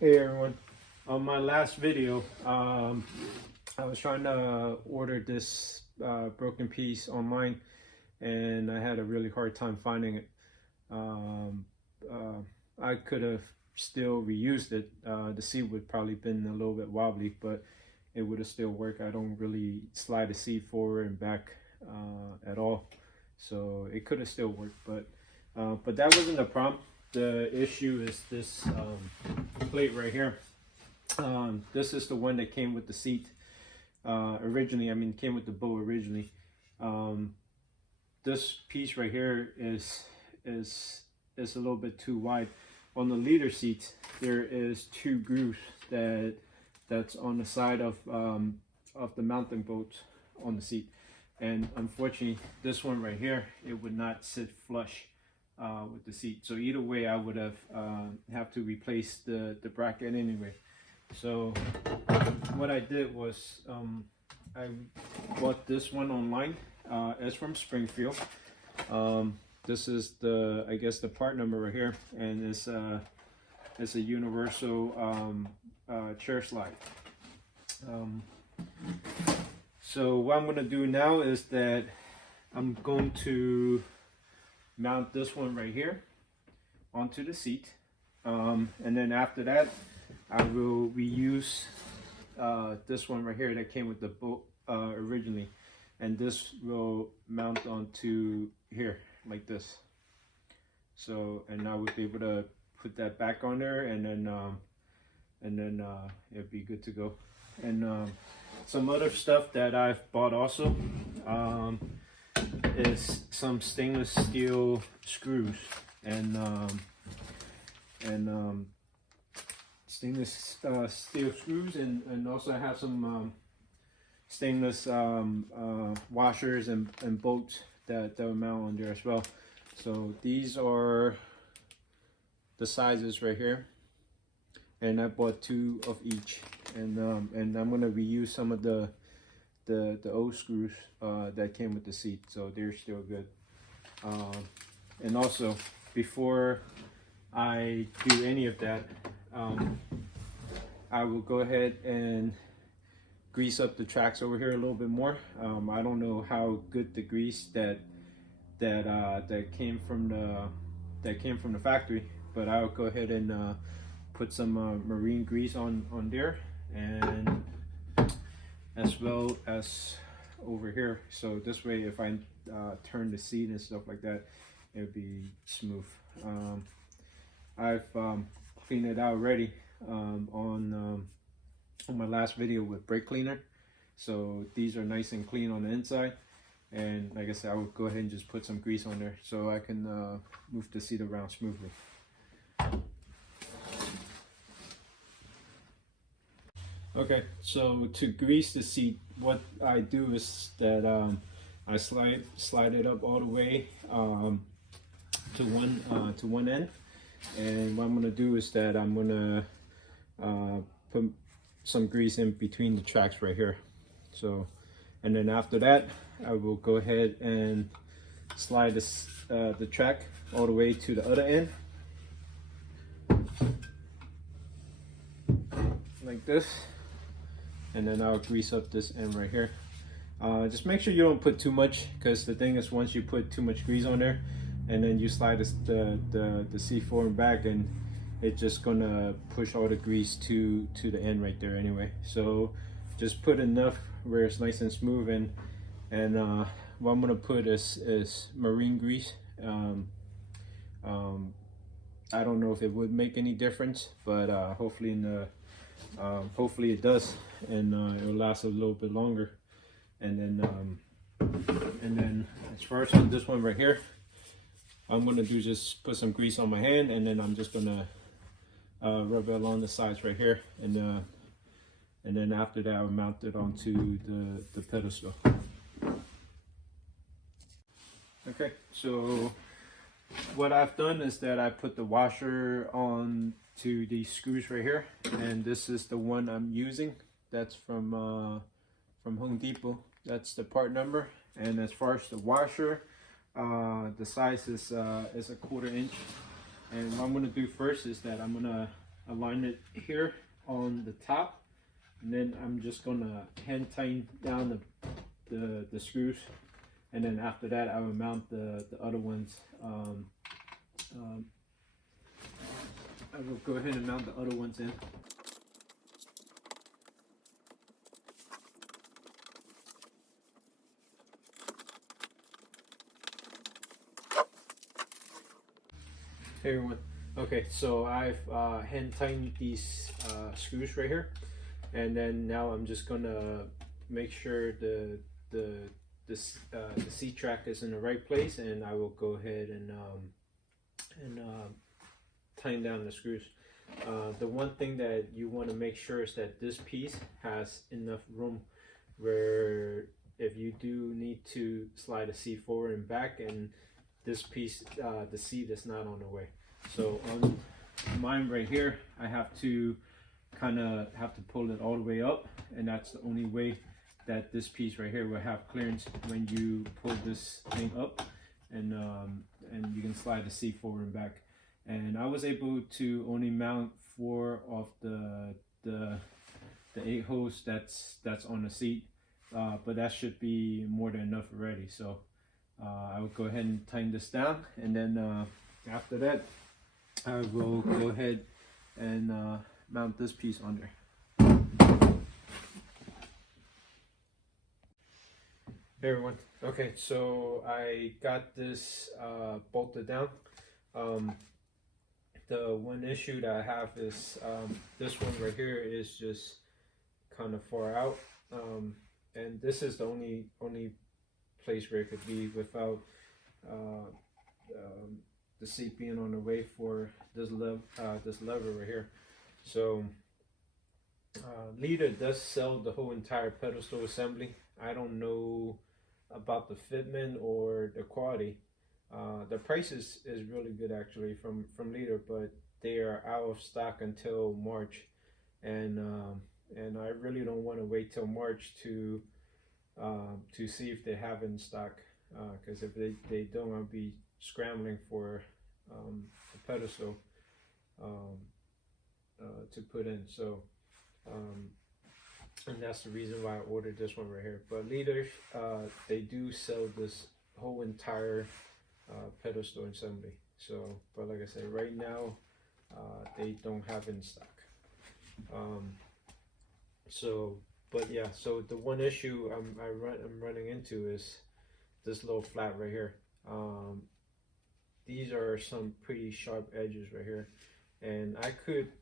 Hey everyone, on my last video I was trying to order this broken piece online and I had a really hard time finding it. um, I could have still reused it. The seat would probably been a little bit wobbly, but it would have still worked. I don't really slide the seat forward and back at all, so it could have still worked, but that wasn't the problem. The issue is this plate right here. This is the one that came with the seat originally. I mean, came with the boat originally. This piece right here is a little bit too wide. On the leader seat, there is two grooves that's on the side of the mountain boat on the seat, and unfortunately, this one right here, it would not sit flush with the seat. So either way, I would have to replace the bracket anyway. So what I did was I bought this one online. It's from Springfield. This is I guess the part number right here, and it's a universal chair slide. So what I'm going to do now is that I'm going to mount this one right here onto the seat, and then after that I will reuse this one right here that came with the boat originally, and this will mount onto here like this. So, and I would be able to put that back on there, and then it'll be good to go. And some other stuff that I've bought also is some stainless steel screws and stainless steel screws, and also I have some stainless washers and bolts that will mount on there as well. So these are the sizes right here, and I bought 2 of each, and I'm gonna reuse some of the old screws that came with the seat, so they're still good. And also, before I do any of that, I will go ahead and grease up the tracks over here a little bit more. I don't know how good the grease that came from the factory, but I'll go ahead and put some marine grease on there, and as well as over here, so this way if I turn the seat and stuff like that, it'll be smooth. I've cleaned it out already on my last video with brake cleaner, so these are nice and clean on the inside, and like I said, I will go ahead and just put some grease on there so I can move the seat around smoothly. Okay, so to grease the seat, what I do is that I slide it up all the way to one end, and what I'm gonna do is that I'm gonna put some grease in between the tracks right here. So, and then after that, I will go ahead and slide this the track all the way to the other end, like this. And then I'll grease up this end right here. Just make sure you don't put too much, because the thing is, once you put too much grease on there and then you slide the seat forward and back, and it's just gonna push all the grease to the end right there anyway. So just put enough where it's nice and smooth, and what I'm gonna put is marine grease. I don't know if it would make any difference, but hopefully hopefully it does, and it'll last a little bit longer. And then as far as on this one right here, I'm gonna do just put some grease on my hand, and then I'm just gonna rub it along the sides right here, and then after that I'll mount it onto the pedestal. Okay, so what I've done is that I put the washer on to these screws right here, and this is the one I'm using. That's from Home Depot. That's the part number. And as far as the washer, the size is a 1/4 inch. And what I'm gonna do first is that I'm gonna align it here on the top, and then I'm just gonna hand tighten down the screws, and then after that I will mount the other ones. I will go ahead and mount the other ones in. Hey everyone. Okay, so I've hand tightened these screws right here, and then now I'm just gonna make sure the C track is in the right place, and I will go ahead and tighten down the screws. The one thing that you want to make sure is that this piece has enough room where if you do need to slide a seat forward and back, and this piece, the seat is not on the way. So on mine right here, I have to pull it all the way up, and that's the only way that this piece right here will have clearance when you pull this thing up, and you can slide the seat forward and back. And I was able to only mount 4 of the 8 holes that's on the seat, but that should be more than enough already. So I will go ahead and tighten this down, and then after that I will go ahead and mount this piece on there. Hey everyone. Okay, so I got this bolted down. The one issue that I have is this one right here is just kind of far out, and this is the only place where it could be without the seat being on the way for this lever right here. So Leader does sell the whole entire pedestal assembly. I don't know about the fitment or the quality. The price is really good actually from Leader, but they are out of stock until March, and I really don't want to wait till March to see if they have it in stock, because if they don't, I'll be scrambling for a pedestal to put in. So and that's the reason why I ordered this one right here. But Leader, they do sell this whole entire pedestal assembly. So, but like I said, right now they don't have it in stock. So, but yeah, so the one issue I'm running into is this little flat right here. These are some pretty sharp edges right here, and I could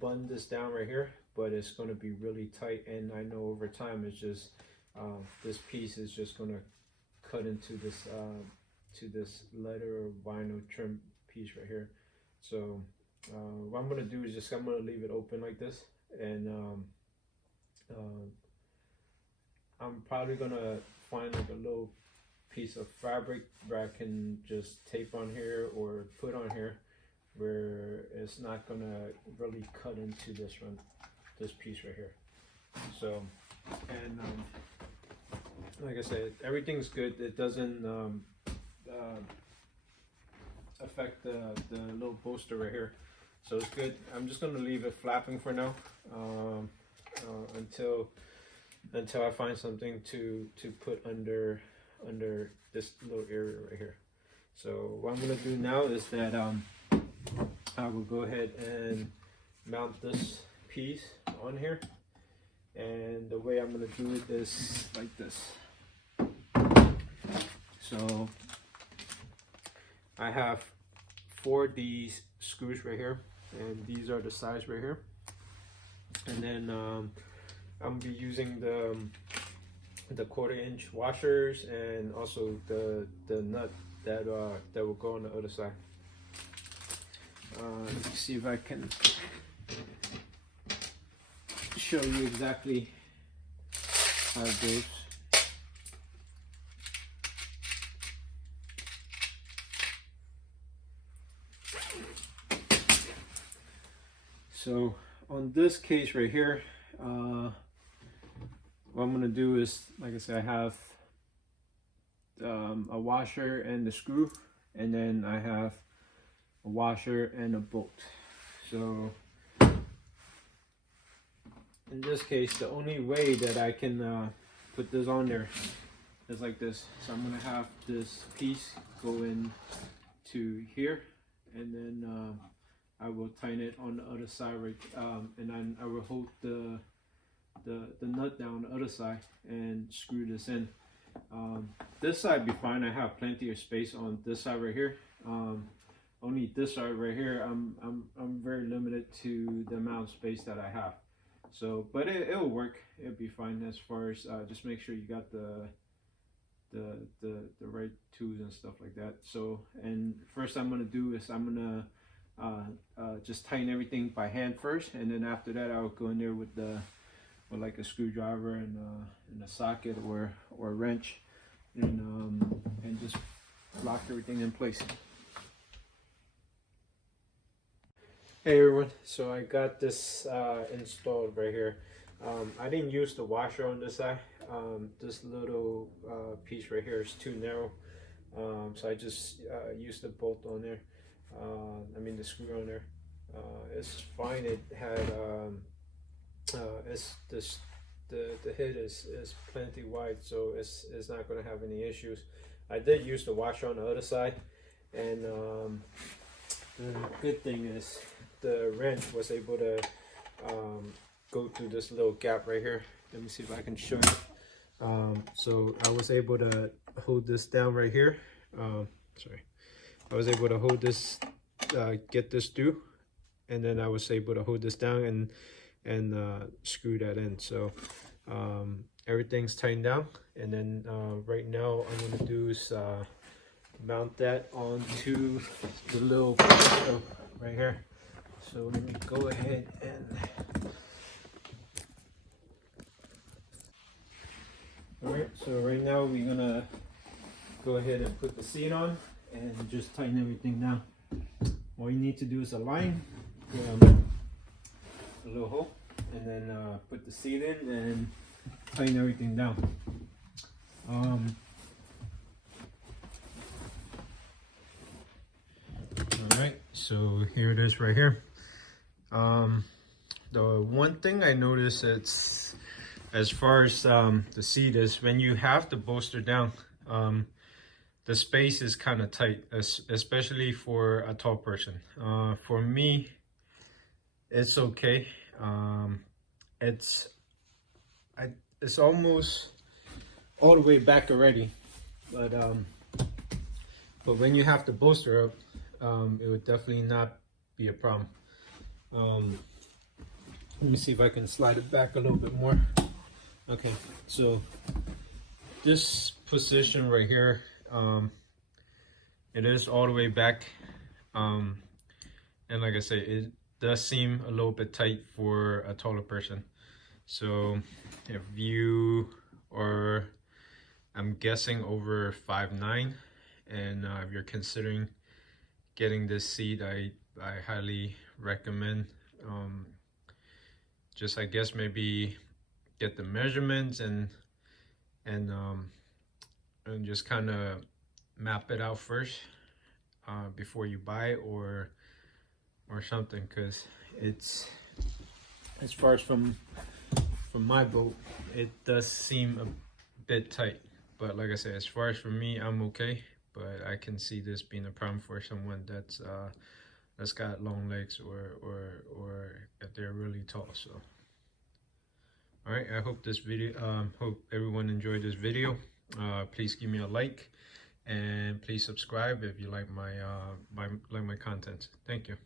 bund this down right here, but it's going to be really tight, and I know over time it's just this piece is just going to cut into this to this leather or vinyl trim piece right here. So what I'm going to do is just I'm going to leave it open like this, and I'm probably going to find like a little piece of fabric where I can just tape on here or put on here where it's not going to really cut into this piece right here. So, and like I said, everything's good. It doesn't affect the little bolster right here, so it's good. I'm just going to leave it flapping for now until I find something to put under this little area right here. So what I'm going to do now is that I will go ahead and mount this piece on here, and the way I'm going to do it is like this. So I have 4 of these screws right here, and these are the size right here, and then I'm going to be using the 1/4-inch washers, and also the nut that will go on the other side. Let me see if I can show you exactly how it goes. So on this case right here, what I'm going to do is, like I said, I have a washer and the screw, and then I have a washer and a bolt. So in this case, the only way that I can put this on there is like this. So I'm gonna have this piece go in to here, and then I will tighten it on the other side, right? And then I will hold the nut down the other side and screw this in. This side be fine. I have plenty of space on this side right here. Only this side right here, I'm very limited to the amount of space that I have. So, but it'll work. It'll be fine as far as just make sure you got the right tools and stuff like that. So, and first I'm gonna do is I'm gonna just tighten everything by hand first, and then after that I'll go in there with like a screwdriver and a socket or a wrench, and just lock everything in place. Hey everyone, so I got this installed right here. I didn't use the washer on this side. This little piece right here is too narrow, so I just used the bolt on there. I mean the screw on there. It's fine. It had the head is plenty wide, so it's not going to have any issues. I did use the washer on the other side, and the good thing is the wrench was able to go through this little gap right here. Let me see if I can show you. So I was able to hold this down right here. Sorry, I was able to hold this, get this through, and then I was able to hold this down and screw that in. So everything's tightened down, and then right now I'm gonna do is mount that onto the little right here. So let me go ahead and alright, so right now we're gonna go ahead and put the seat on and just tighten everything down. All you need to do is align a little hole, and then put the seat in and tighten everything down. Alright, so here it is right here. The one thing I noticed, it's as far as the seat is, when you have the bolster down, the space is kind of tight, especially for a tall person. For me, it's okay. It's almost all the way back already, but when you have the bolster up, it would definitely not be a problem. Let me see if I can slide it back a little bit more. Okay, so this position right here, it is all the way back, and like I say, it does seem a little bit tight for a taller person. So if you are, I'm guessing, over 5'9", and if you're considering getting this seat, I highly recommend just, I guess, maybe get the measurements and just kind of map it out first before you buy it or something, because it's, as far as from my boat, it does seem a bit tight. But like I said, as far as for me, I'm okay, but I can see this being a problem for someone that's got long legs or if they're really tall. So all right, I hope this video, hope everyone enjoyed this video. Please give me a like, and please subscribe if you like my content. Thank you.